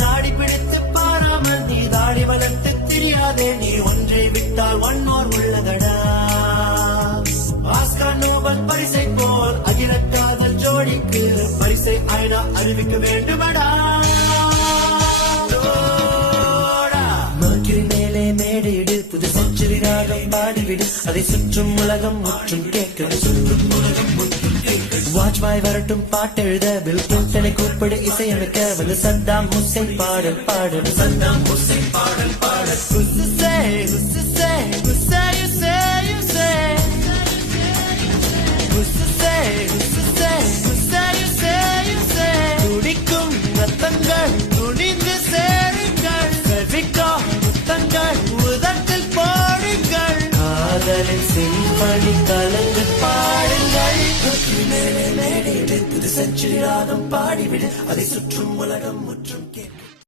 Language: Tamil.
நாடி பிடித்து பாராமல் நீ தாடி வளர்த்து தெரியாதே நீ ஒன்றை விட்டால் ஒன்னோர் உள்ளதடா ஆஸ்கார் நோபல் பரிசை போல் அகில காதல் ஜோடிக்கு பரிசை ஐநா அறிவிக்க வேண்டுமடா மேலே மேடையிடு புது செஞ்சுரி ராகம் பாடிவிடு அதை சுற்றும் உலகம் முற்றும் கேட்க சுற்றும் உலகம் முற்றும் கேட்க வாஜ்பாய் வரட்டும் பாட்டெழுத பில் கிளின்டனை கூப்பிடு இசையமைக்க வந்து சத்தாம் ஹுசைன் பாடல் பாடல் சத்தாம் ஹுசைன் பாடல் பாடல் ஹுசே ஹுசே ஹுசே யுசே யுசே ஹுசே ஹுசே ஹுசே யுசே யுசே துடிக்கும் ரத்தங்கள் துணிந்து சேருங்கள் கவிக்கோ முத்தங்கள் உதட்டில் போடுங்கள் காதலின் சிம்பனி கலந்து பாடுங்கள் மேலே மேடையிடு புது செஞ்சுரி ராகம் பாடிவிடு அதை சுற்றும் உலகம் முற்றும் கேட்க